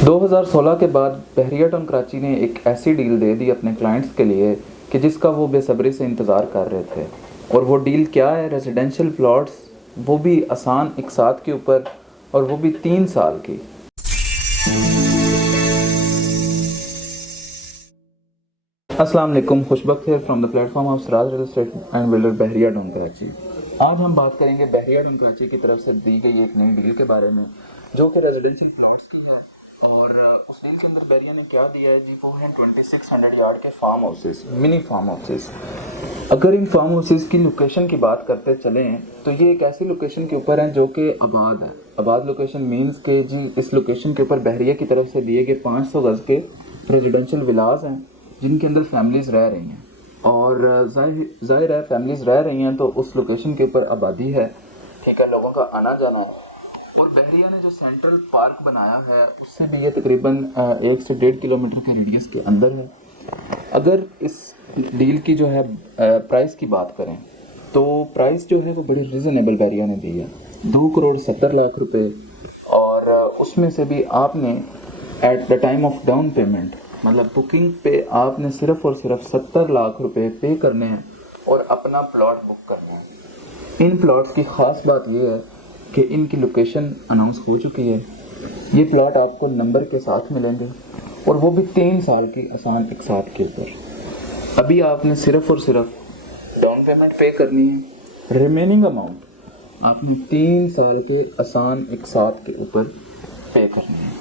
2016 کے بعد بحریہ ٹاؤن کراچی نے ایک ایسی ڈیل دے دی اپنے کلائنٹس کے لیے کہ جس کا وہ بے صبری سے انتظار کر رہے تھے. اور وہ ڈیل کیا ہے؟ ریزیڈینشیل پلاٹس، وہ بھی آسان اقساط کے اوپر، اور وہ بھی 3 سال کی. السلام علیکم، خوش بخت ہے from the plate form of Siraj real estate and builder بحریہ ٹاؤن کراچی. آج ہم بات کریں گے بحریہ ٹاؤن کراچی کی طرف سے دی گئی ایک نئی ڈیل کے بارے میں جو کہ ریزیڈینشیل پلاٹس کی ہے. اور اس ڈیل کے اندر بحریہ نے کیا دیا ہے جی، وہ ہیں 2600 یارڈ کے فارم ہاؤسز، منی فارم ہاؤسز. اگر ان فارم ہاؤسز کی لوکیشن کی بات کرتے چلیں تو یہ ایک ایسی لوکیشن کے اوپر ہیں جو کہ آباد ہے. آباد لوکیشن مینز کہ جی اس لوکیشن کے اوپر بحریہ کی طرف سے دیے گئے 500 گز کے ریزیڈینشیل ولاز ہیں جن کے اندر فیملیز رہ رہی ہیں. اور ظاہر ہے فیملیز رہ رہی ہیں تو اس لوکیشن کے اوپر آبادی ہے، ٹھیک ہے، لوگوں کا آنا جانا ہے. اور بحریہ نے جو سینٹرل پارک بنایا ہے اس سے بھی یہ تقریباً 1 سے 1.5 کلومیٹر کے ریڈیس کے اندر ہے. اگر اس ڈیل کی جو ہے پرائس کی بات کریں تو پرائس جو ہے وہ بڑی ریزنیبل بحریہ نے دی ہے، 2.70 کروڑ روپے. اور اس میں سے بھی آپ نے at the time of down payment, مطلب بکنگ پہ آپ نے صرف اور صرف 70 لاکھ روپے پے کرنے ہیں اور اپنا پلاٹ بک کرنا ہے. ان پلاٹس کی خاص بات یہ ہے کہ ان کی لوکیشن اناؤنس ہو چکی ہے. یہ پلاٹ آپ کو نمبر کے ساتھ ملیں گے اور وہ بھی 3 سال کی آسان اقساط کے اوپر. ابھی آپ نے صرف اور صرف ڈاؤن پیمنٹ پے کرنی ہے، ریمیننگ اماؤنٹ آپ نے 3 سال کے آسان اقساط کے اوپر پے کرنی ہے.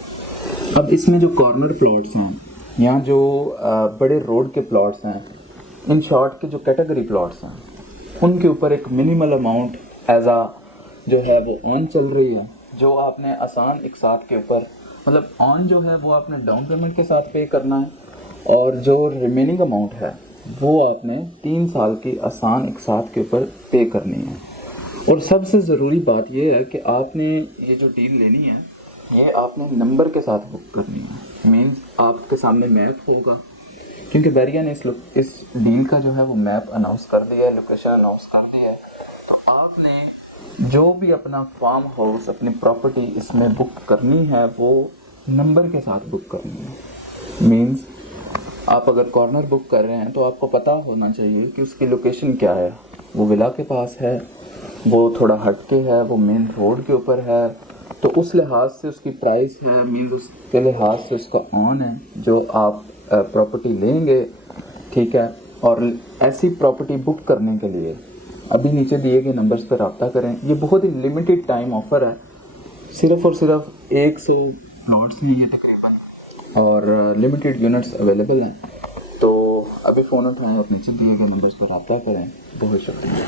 اب اس میں جو کارنر پلاٹس ہیں یا جو بڑے روڈ کے پلاٹس ہیں، ان شارٹ کے جو کیٹیگری پلاٹس ہیں، ان کے اوپر ایک منیمل اماؤنٹ ایز آ جو ہے وہ آن چل رہی ہے، جو آپ نے آسان اقساط کے اوپر، مطلب آن جو ہے وہ آپ نے ڈاؤن پیمنٹ کے ساتھ پے کرنا ہے، اور جو ریمیننگ اماؤنٹ ہے وہ آپ نے 3 سال کی آسان اقساط کے اوپر پے کرنی ہے. اور سب سے ضروری بات یہ ہے کہ آپ نے یہ جو ڈیل لینی ہے یہ آپ نے نمبر کے ساتھ بک کرنی ہے. مینز آپ کے سامنے میپ ہوگا، کیونکہ بحریہ نے اس ڈیل کا جو ہے وہ میپ اناؤنس کر دیا ہے، لوکیشن اناؤنس کر دیا ہے. تو آپ نے جو بھی اپنا فارم ہاؤس، اپنی پراپرٹی اس میں بک کرنی ہے وہ نمبر کے ساتھ بک کرنی ہے. مینز آپ اگر کارنر بک کر رہے ہیں تو آپ کو پتہ ہونا چاہیے کہ اس کی لوکیشن کیا ہے. وہ ولا کے پاس ہے، وہ تھوڑا ہٹ کے ہے، وہ مین روڈ کے اوپر ہے، تو اس لحاظ سے اس کی پرائس ہے، مینز اس کے لحاظ سے اس کا آن ہے جو آپ پراپرٹی لیں گے، ٹھیک ہے. اور ایسی پراپرٹی بک کرنے کے لیے ابھی نیچے دیے گئے نمبرز پر رابطہ کریں. یہ بہت ہی لمیٹڈ ٹائم آفر ہے، صرف اور صرف 100 پلاٹس ہیں یہ تقریباً، اور لمیٹڈ یونٹس اویلیبل ہیں. تو ابھی فون اٹھائیں اور نیچے دیے گئے نمبرز پر رابطہ کریں. بہت شکریہ.